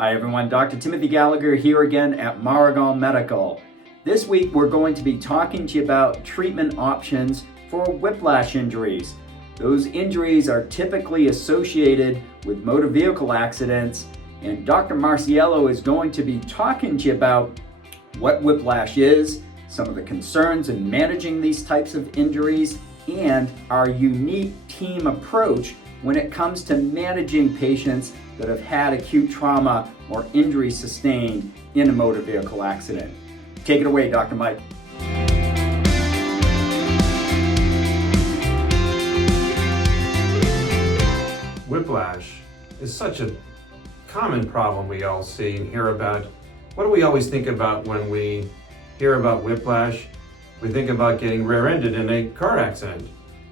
Hi everyone, Dr. Timothy Gallagher here again at Maragal Medical. This week we're going to be talking to you about treatment options for whiplash injuries. Those injuries are typically associated with motor vehicle accidents, and Dr. Marciello is going to be talking to you about what whiplash is, some of the concerns in managing these types of injuries, and our unique team approach when it comes to managing patients that have had acute trauma or injury sustained in a motor vehicle accident. Take it away, Dr. Mike. Whiplash is such a common problem we all see and hear about. What do we always think about when we hear about whiplash? We think about getting rear-ended in a car accident.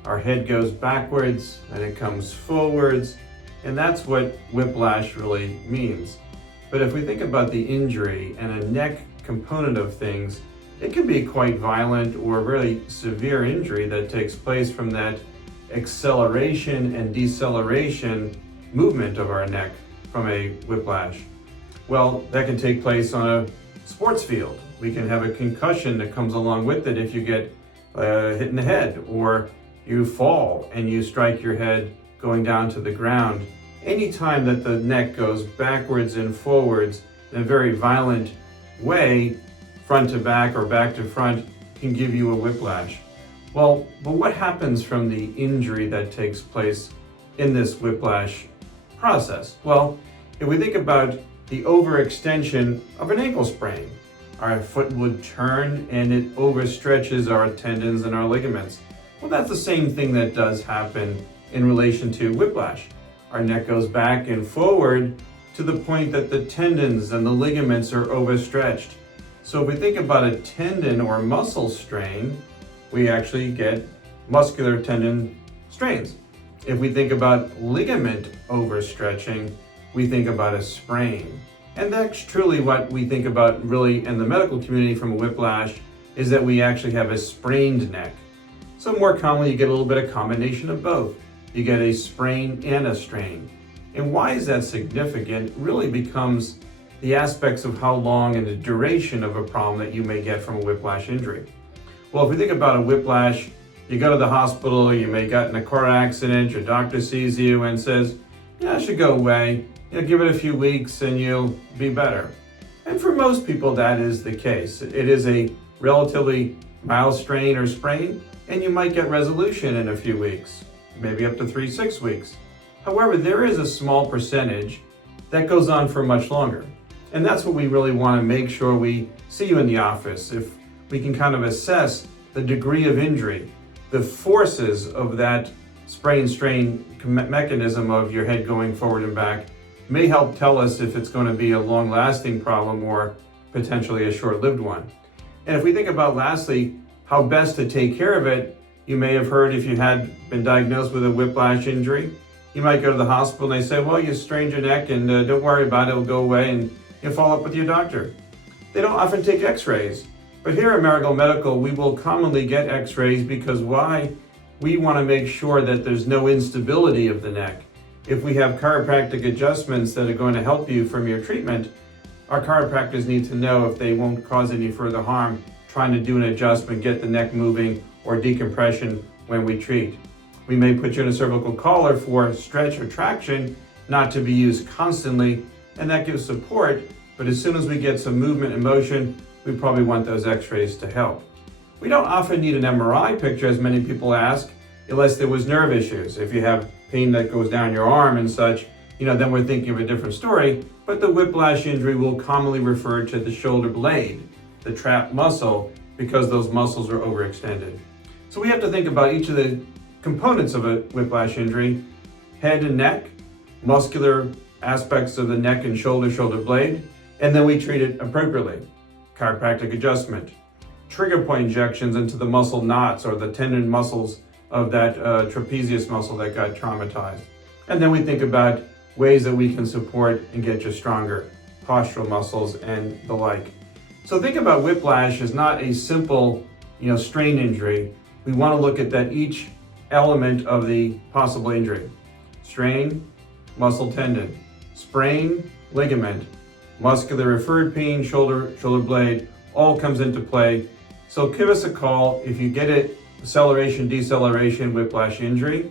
Our head goes backwards and it comes forwards, and that's what whiplash really means. But if we think about the injury and a neck component of things, it can be quite violent or really severe injury that takes place from that acceleration and deceleration movement of our neck from a whiplash. Well, that can take place on a sports field. We can have a concussion that comes along with it if you get hit in the head, or you fall and you strike your head going down to the ground. Anytime that the neck goes backwards and forwards in a very violent way, front to back or back to front, can give you a whiplash. Well, but what happens from the injury that takes place in this whiplash process? Well, if we think about the overextension of an ankle sprain, our foot would turn and it overstretches our tendons and our ligaments. Well, that's the same thing that does happen in relation to whiplash. Our neck goes back and forward to the point that the tendons and the ligaments are overstretched. So if we think about a tendon or muscle strain, we actually get muscular tendon strains. If we think about ligament overstretching, we think about a sprain. And that's truly what we think about really in the medical community from a whiplash, is that we actually have a sprained neck. So more commonly, you get a little bit of combination of both. You get a sprain and a strain. And why is that significant? It really becomes the aspects of how long and the duration of a problem that you may get from a whiplash injury. Well, if we think about a whiplash, you go to the hospital, you may get in a car accident, your doctor sees you and says, yeah, it should go away. Give it a few weeks and you'll be better. And for most people, that is the case. It is a relatively mild strain or sprain, and you might get resolution in a few weeks, maybe up to 3-6 weeks. However, there is a small percentage that goes on for much longer. And that's what we really want to make sure we see you in the office. If we can kind of assess the degree of injury, the forces of that sprain-strain mechanism of your head going forward and back may help tell us if it's going to be a long-lasting problem or potentially a short-lived one. And if we think about lastly, how best to take care of it, you may have heard if you had been diagnosed with a whiplash injury, you might go to the hospital and they say, well, you strained your neck and don't worry about it, it'll go away, and you follow up with your doctor. They don't often take x-rays, but here at Maragal Medical, we will commonly get x-rays because why? We want to make sure that there's no instability of the neck. If we have chiropractic adjustments that are going to help you from your treatment, our chiropractors need to know if they won't cause any further harm trying to do an adjustment, get the neck moving, or decompression when we treat. We may put you in a cervical collar for stretch or traction, not to be used constantly, and that gives support, but as soon as we get some movement and motion, we probably want those x-rays to help. We don't often need an MRI picture, as many people ask, unless there was nerve issues. If you have pain that goes down your arm and such, then we're thinking of a different story, but the whiplash injury will commonly refer to the shoulder blade, the trapped muscle, because those muscles are overextended. So we have to think about each of the components of a whiplash injury: head and neck, muscular aspects of the neck and shoulder blade, and then we treat it appropriately. Chiropractic adjustment, trigger point injections into the muscle knots or the tendon muscles of that trapezius muscle that got traumatized. And then we think about ways that we can support and get you stronger, postural muscles and the like. So think about whiplash as not a simple, strain injury. We want to look at that each element of the possible injury. Strain, muscle tendon. Sprain, ligament. muscular referred pain, shoulder blade, all comes into play. So give us a call if you get it, acceleration, deceleration, whiplash injury,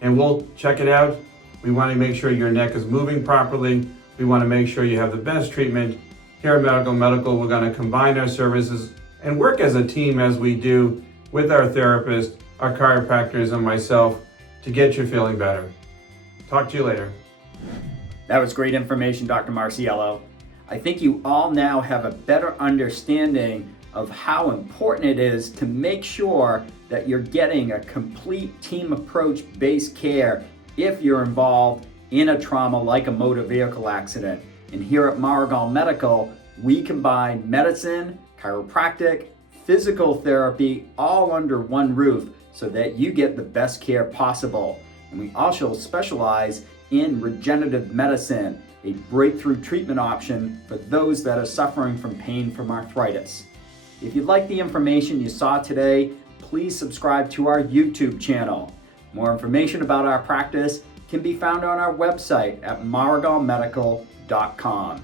and we'll check it out. We want to make sure your neck is moving properly. We want to make sure you have the best treatment. Here at Maragal Medical, we're going to combine our services and work as a team as we do with our therapist, our chiropractors, and myself to get you feeling better. Talk to you later. That was great information, Dr. Marciello. I think you all now have a better understanding of how important it is to make sure that you're getting a complete team approach based care if you're involved in a trauma like a motor vehicle accident. And here at Maragal Medical, we combine medicine, chiropractic, physical therapy, all under one roof so that you get the best care possible. And we also specialize in regenerative medicine, a breakthrough treatment option for those that are suffering from pain from arthritis. If you like the information you saw today, please subscribe to our YouTube channel. More information about our practice can be found on our website at maragalmedical.com.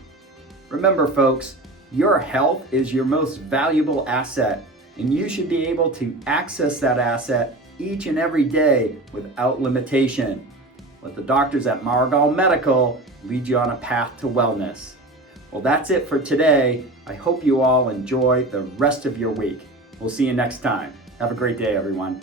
Remember, folks, your health is your most valuable asset, and you should be able to access that asset each and every day without limitation. Let the doctors at Maragal Medical lead you on a path to wellness. Well, that's it for today. I hope you all enjoy the rest of your week. We'll see you next time. Have a great day, everyone.